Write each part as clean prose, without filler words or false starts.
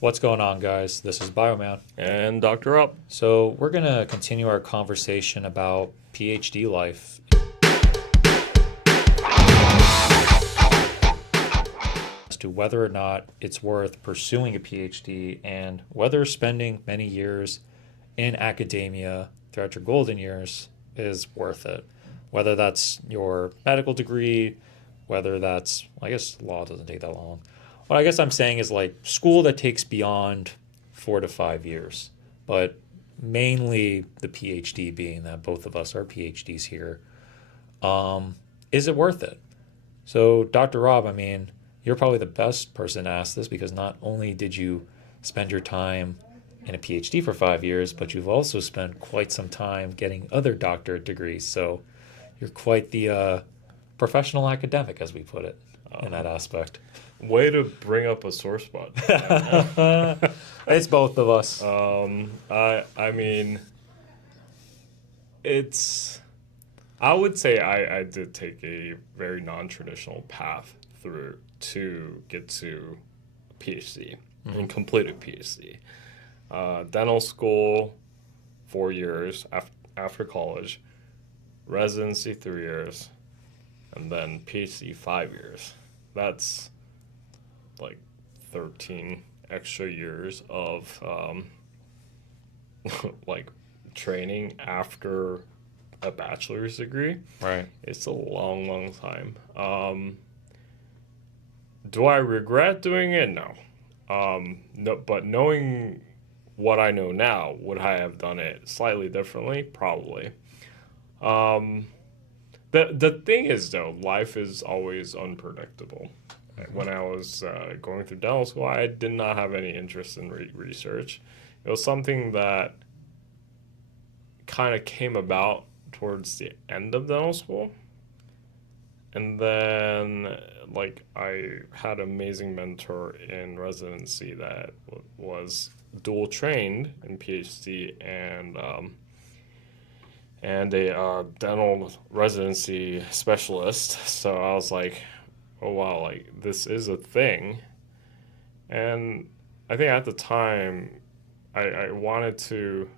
What's going on, guys? This is Bioman. And Dr. Up. So, we're going to continue our conversation about PhD life as to whether or not it's worth pursuing a PhD and whether spending many years in academia throughout your golden years is worth it. Whether that's your medical degree, whether that's, I guess law doesn't take that long. What I guess I'm saying is like school that takes beyond 4 to 5 years, but mainly the PhD being that both of us are PhDs here. Is it worth it? So, Dr. Rob, I mean, you're probably the best person to ask this because not only did you spend your time in a PhD for 5 years, but you've also spent quite some time getting other doctorate degrees. So, you're quite the professional academic, as we put it, in that aspect. Way to bring up a sore spot. It's both of us. I mean, I would say I did take a very non-traditional path through to get to a PhD and complete a PhD. Dental school, 4 years after college, residency 3 years, and then PhD 5 years. That's like 13 extra years of like training after a bachelor's degree. Right. It's a long time. Do I regret doing it? No. No, but knowing what I know now, would I have done it slightly differently? Probably. The thing is, though, life is always unpredictable. When I was going through dental school, I did not have any interest in research. It was something that kind of came about towards the end of dental school. And then, like, I had an amazing mentor in residency that was dual trained in PhD and a dental residency specialist. So I was like, oh wow, like this is a thing. And I think at the time I wanted to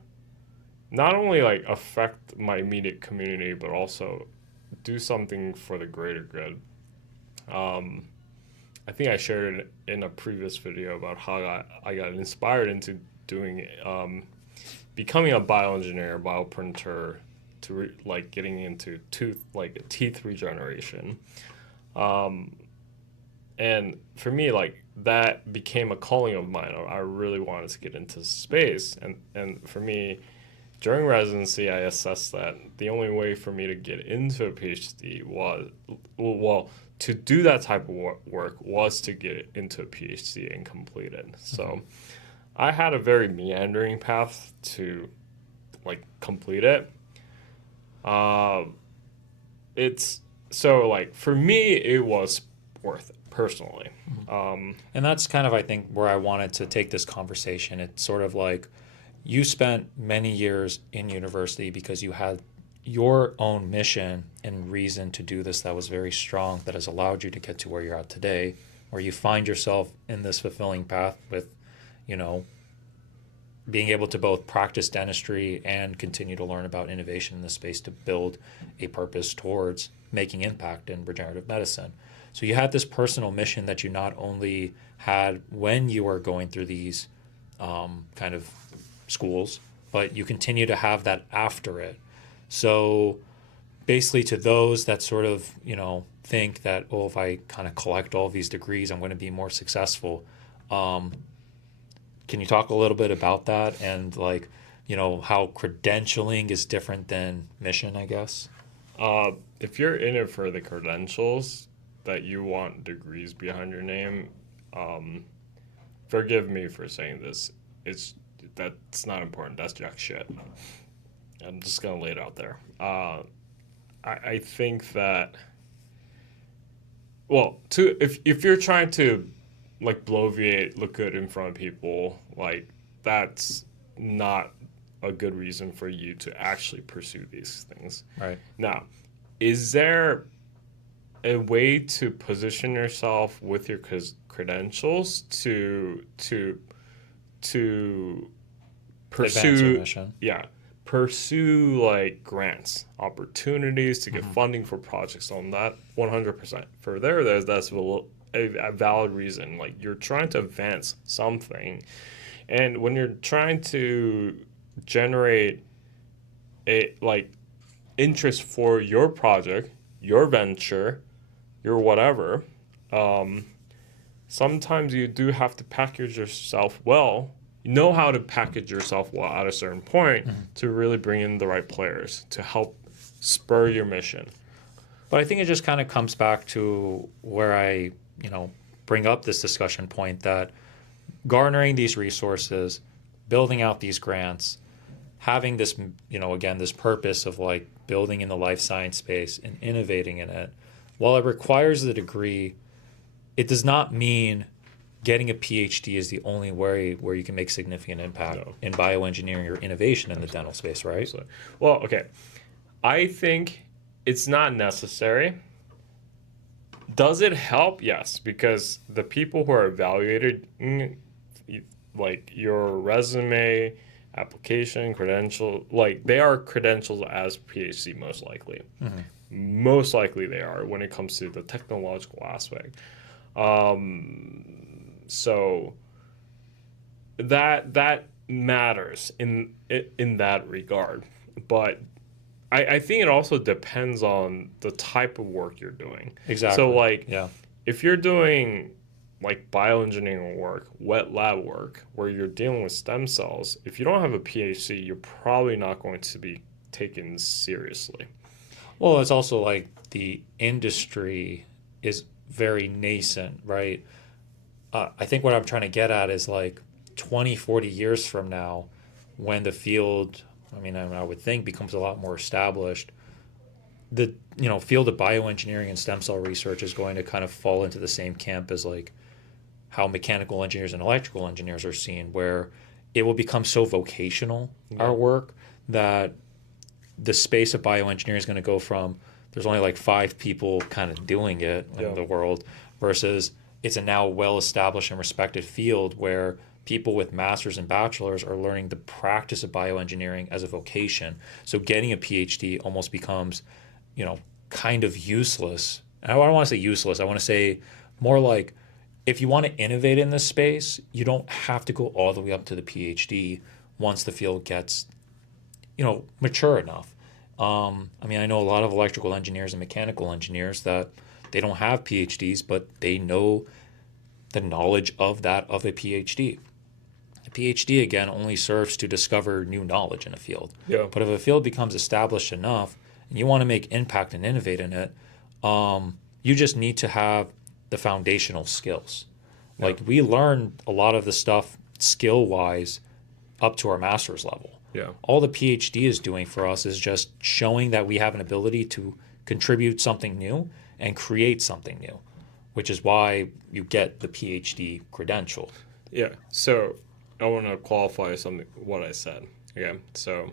not only like affect my immediate community but also do something for the greater good. I think I shared in a previous video about how I got inspired into doing becoming a bioengineer, bioprinter, to like getting into teeth regeneration. And for me, like that became a calling of mine. I really wanted to get into space, and for me, during residency, I assessed that the only way for me to get into a PhD was, well, to do that type of work was to get into a PhD and complete it. So I had a very meandering path to like complete it. It's so like for me, it was worth it personally. And that's kind of, I think, where I wanted to take this conversation. It's sort of like you spent many years in university because you had your own mission and reason to do this that was very strong, that has allowed you to get to where you're at today, where you find yourself in this fulfilling path with, you know, being able to both practice dentistry and continue to learn about innovation in the space to build a purpose towards making impact in regenerative medicine. So you had this personal mission that you not only had when you were going through these kind of schools, but you continue to have that after it. So basically to those that sort of, you know, think that, oh, if I kind of collect all these degrees, I'm going to be more successful. Can you talk a little bit about that and like, you know, how credentialing is different than mission, I guess? If you're in it for the credentials, that you want degrees behind your name, forgive me for saying this. That's not important. That's jack shit. I'm just gonna lay it out there. I think that, well, if you're trying to like bloviate, look good in front of people, like that's not a good reason for you to actually pursue these things. Right. Now, is there a way to position yourself with your credentials to to Advance your pursue, mission. yeah, pursue like grants, opportunities to get funding for projects on that 100%. For that's a valid reason. Like you're trying to advance something, and when you're trying to generate a like interest for your project, your venture, your whatever, sometimes you do have to package yourself well. You know how to package yourself well at a certain point to really bring in the right players to help spur your mission. But I think it just kind of comes back to where I, bring up this discussion point that garnering these resources, building out these grants, having this, again, this purpose of like building in the life science space and innovating in it, while it requires the degree, it does not mean getting a PhD is the only way where you can make significant impact in bioengineering or innovation in the dental space, right? Well, okay. I think it's not necessary. Does it help? Yes, because the people who are evaluated, like your resume, application, credential, like they are credentials as PhD most likely. Most likely they are when it comes to the technological aspect. So that matters in that regard, but I think it also depends on the type of work you're doing. Exactly. So like, yeah, if you're doing like bioengineering work, wet lab work, where you're dealing with stem cells, if you don't have a PhD, you're probably not going to be taken seriously. well, it's also like the industry is very nascent, right? I think what I'm trying to get at is like 20, 40 years from now, when the field, I would think becomes a lot more established, the field of bioengineering and stem cell research is going to kind of fall into the same camp as like how mechanical engineers and electrical engineers are seen, where it will become so vocational, our work, that the space of bioengineering is going to go from there's only like 5 people kind of doing it in the world versus it's a now well-established and respected field where people with masters and bachelors are learning the practice of bioengineering as a vocation. So getting a PhD almost becomes, kind of useless. And I don't want to say useless. I want to say more like if you want to innovate in this space, you don't have to go all the way up to the PhD once the field gets, mature enough. I know a lot of electrical engineers and mechanical engineers that they don't have PhDs, but they know the knowledge of that of a PhD. A PhD, again, only serves to discover new knowledge in a field. Yeah. But if a field becomes established enough and you want to make impact and innovate in it, you just need to have the foundational skills. Like we learn a lot of the stuff skill-wise up to our master's level. Yeah. All the PhD is doing for us is just showing that we have an ability to contribute something new and create something new, which is why you get the PhD credential. Yeah. So I want to qualify what I said. Okay. So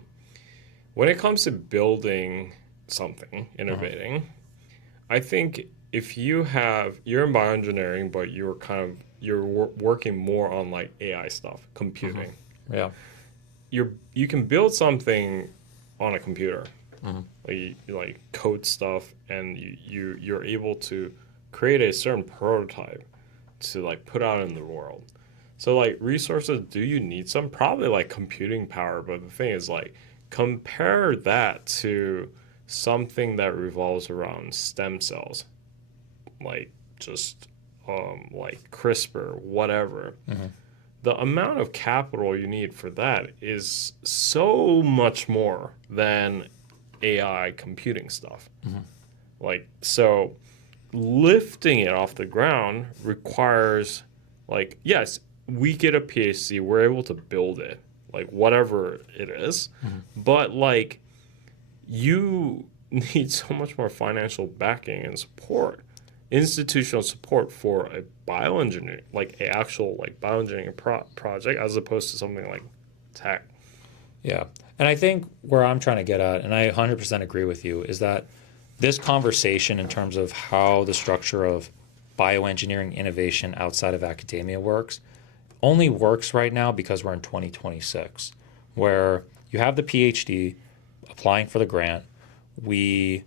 when it comes to building something, innovating, I think if you're in bioengineering, but you're working more on like AI stuff, computing. Yeah. You can build something on a computer, like you like code stuff, and you're able to create a certain prototype to like put out in the world. So like resources, do you need some? Probably like computing power, but the thing is like compare that to something that revolves around stem cells, like just like CRISPR, whatever. The amount of capital you need for that is so much more than AI computing stuff. Like, so lifting it off the ground requires, like, yes, we get a PhD, we're able to build it, like, whatever it is, but, like, you need so much more financial backing and support, institutional support for a bioengineering, like a actual like bioengineering project, as opposed to something like tech. Yeah. And I think where I'm trying to get at, and I 100% agree with you, is that this conversation in terms of how the structure of bioengineering innovation outside of academia works, only works right now because we're in 2026, where you have the PhD applying for the grant, we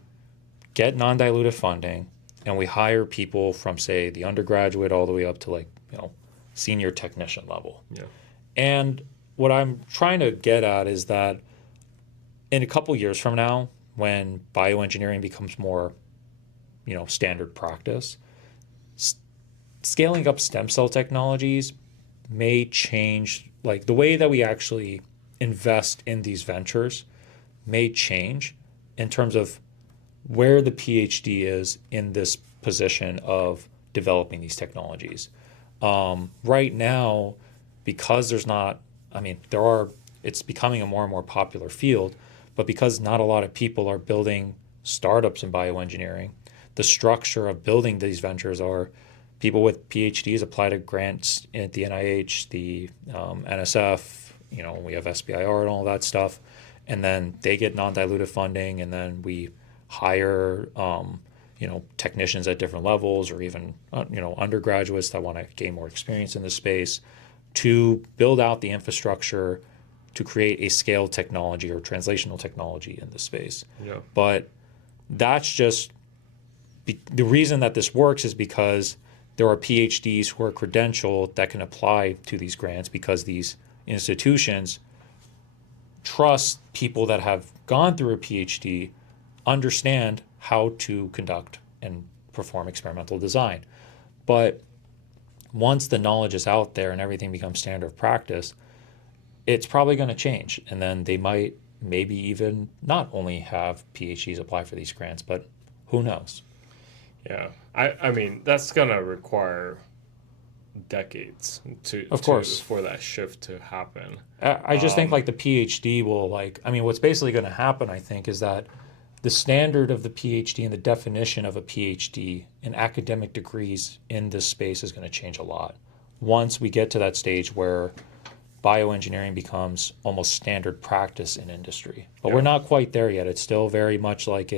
get non-dilutive funding, and we hire people from, say, the undergraduate all the way up to like, senior technician level. Yeah. And what I'm trying to get at is that in a couple years from now, when bioengineering becomes more, standard practice, scaling up stem cell technologies may change, like the way that we actually invest in these ventures may change in terms of where the PhD is in this position of developing these technologies. Right now, because there's not, it's becoming a more and more popular field, but because not a lot of people are building startups in bioengineering, the structure of building these ventures are people with PhDs apply to grants at the NIH, the NSF, we have SBIR and all that stuff, and then they get non-dilutive funding, and then we hire technicians at different levels, or even undergraduates that want to gain more experience in this space to build out the infrastructure to create a scaled technology or translational technology in this space. Yeah. But that's just the reason that this works is because there are PhDs who are credentialed that can apply to these grants, because these institutions trust people that have gone through a PhD, understand how to conduct and perform experimental design. But once the knowledge is out there and everything becomes standard of practice, it's probably going to change. And then they might maybe even not only have PhDs apply for these grants, but who knows? Yeah. I mean, that's going to require decades for that shift to happen. I just think like the PhD will what's basically going to happen, I think, is that the standard of the PhD and the definition of a PhD and academic degrees in this space is going to change a lot once we get to that stage where bioengineering becomes almost standard practice in industry. But we're not quite there yet. It's still very much like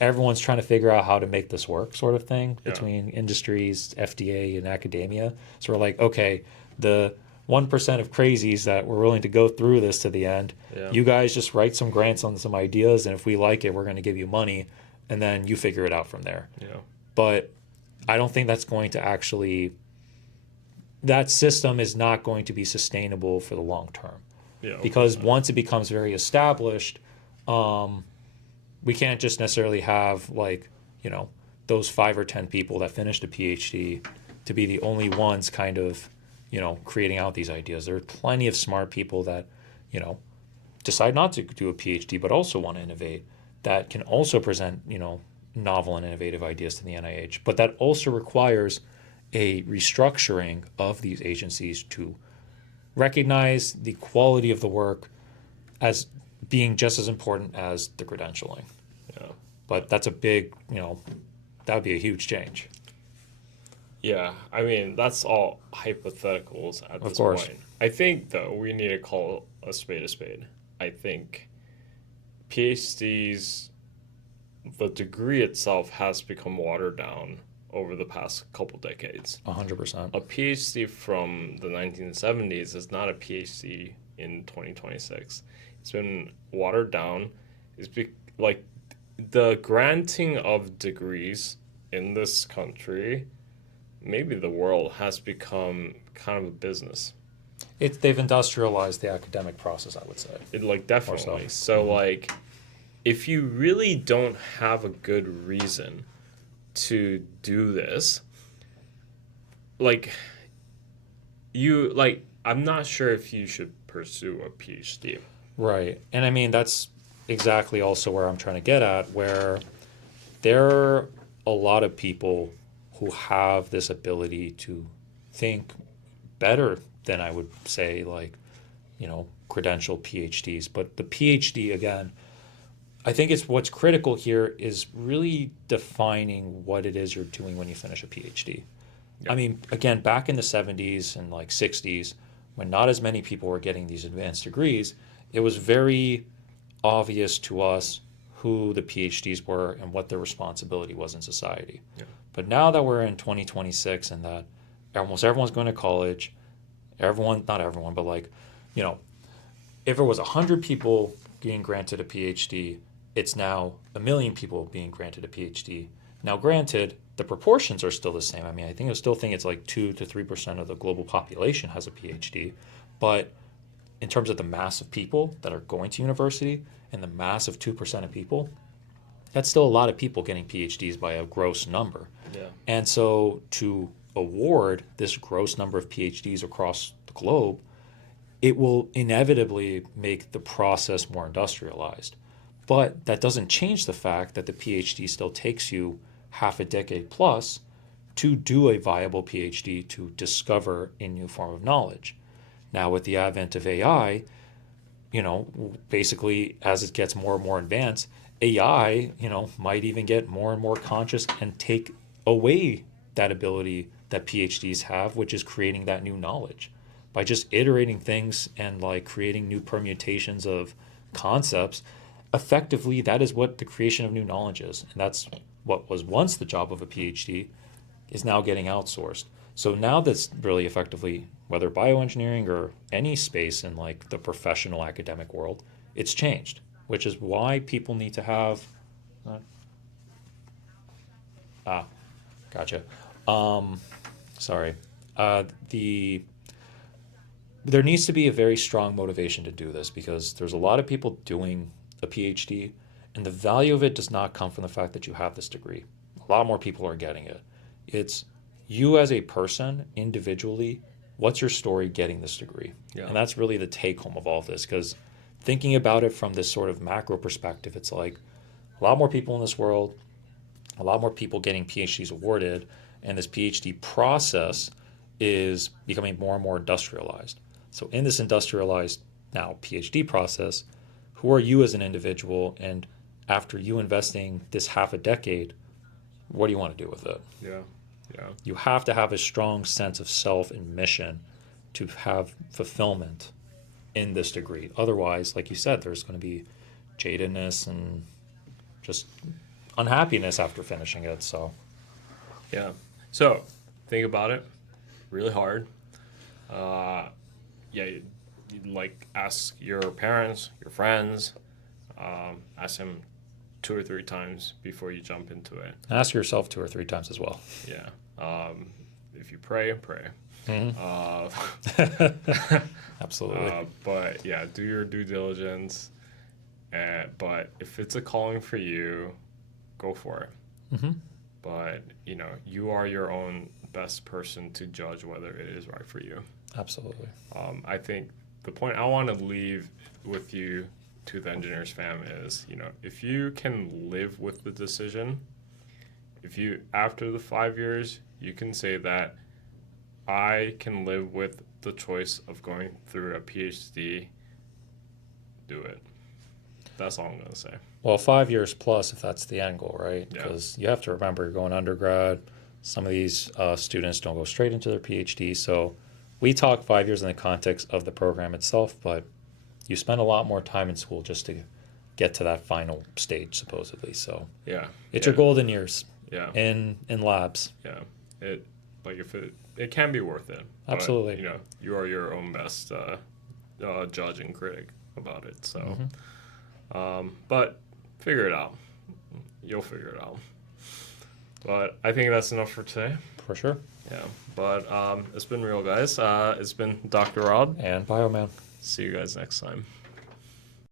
everyone's trying to figure out how to make this work sort of thing between industries, FDA, and academia. So we're like, okay, the 1% of crazies that were willing to go through this to the end, you guys just write some grants on some ideas, and if we like it, we're going to give you money, and then you figure it out from there. Yeah. But I don't think that's going to actually, that system is not going to be sustainable for the long term. Yeah, because once it becomes very established, we can't just necessarily have those 5 or 10 people that finished a PhD to be the only ones kind of creating out these ideas. There are plenty of smart people that decide not to do a PhD but also want to innovate, that can also present novel and innovative ideas to the NIH. But that also requires a restructuring of these agencies to recognize the quality of the work as being just as important as the credentialing. Yeah. But that's a big, that would be a huge change. Yeah, I mean, that's all hypotheticals at this point. I think, though, we need to call a spade a spade. I think PhDs, the degree itself has become watered down over the past couple decades. 100%. A PhD from the 1970s is not a PhD in 2026. It's been watered down. The granting of degrees in this country, maybe the world, has become kind of a business. They've industrialized the academic process, I would say. Definitely. So, if you really don't have a good reason to do this, I'm not sure if you should pursue a PhD. Right. And I mean, that's exactly also where I'm trying to get at, where there are a lot of people who have this ability to think better than, I would say, credentialed PhDs. But the PhD, again, I think what's critical here is really defining what it is you're doing when you finish a PhD. Yeah. I mean, again, back in the 70s and 60s, when not as many people were getting these advanced degrees, it was very obvious to us who the PhDs were and what their responsibility was in society. Yeah. But now that we're in 2026 and that almost everyone's going to college, Everyone, not everyone, but like, you know, if it was 100 people being granted a PhD, it's now 1 million people being granted a PhD. Now, granted, the proportions are still the same. I mean, I still think it's like 2 to 3% of the global population has a PhD, but in terms of the mass of people that are going to university and the mass of 2% of people, that's still a lot of people getting PhDs by a gross number. Yeah. And so to award this gross number of PhDs across the globe, it will inevitably make the process more industrialized. But that doesn't change the fact that the PhD still takes you half a decade plus to do a viable PhD to discover a new form of knowledge. Now, with the advent of AI, basically as it gets more and more advanced, AI, might even get more and more conscious and take away that ability that PhDs have, which is creating that new knowledge. By just iterating things and like creating new permutations of concepts, effectively that is what the creation of new knowledge is. And that's what was once the job of a PhD is now getting outsourced. So now that's really effectively, whether bioengineering or any space in like the professional academic world, it's changed, which is why people need to have. Gotcha. Sorry. The There needs to be a very strong motivation to do this because there's a lot of people doing a PhD, and the value of it does not come from the fact that you have this degree. A lot more people are getting it. It's you as a person, individually, what's your story getting this degree? Yeah. And that's really the take home of all of this because thinking about it from this sort of macro perspective, it's like a lot more people in this world, a lot more people getting PhDs awarded, and this PhD process is becoming more and more industrialized. So in this industrialized now PhD process, who are you as an individual? And after you investing this half a decade, what do you want to do with it? Yeah. Yeah. You have to have a strong sense of self and mission to have fulfillment in this degree. Otherwise, like you said, there's going to be jadedness and just unhappiness after finishing it. So, Yeah. So think about it. Really hard. Yeah. You'd like ask your parents, your friends, ask them 2 or 3 times before you jump into it. ask yourself 2 or 3 times as well. Yeah. If you pray, pray. Absolutely. But yeah, do your due diligence. But if it's a calling for you, go for it. But you are your own best person to judge whether it is right for you. Absolutely. I think the point I want to leave with you to the engineers fam is, if you can live with the decision, if you, after the 5 years, you can say that I can live with the choice of going through a PhD, do it. That's all I'm going to say. Well, 5 years plus if that's the end goal, right? Yeah. Because you have to remember you're going undergrad. Some of these students don't go straight into their PhD. So we talk 5 years in the context of the program itself, but you spend a lot more time in school just to get to that final stage, supposedly. So Yeah. it's Yeah. your golden years Yeah. in labs. Yeah. If it can be worth it. But, Absolutely. you are your own best judge and critic about it. So, but figure it out. You'll figure it out. But I think that's enough for today. For sure. Yeah. But it's been real, guys. It's been Dr. Rod. And Bioman. See you guys next time.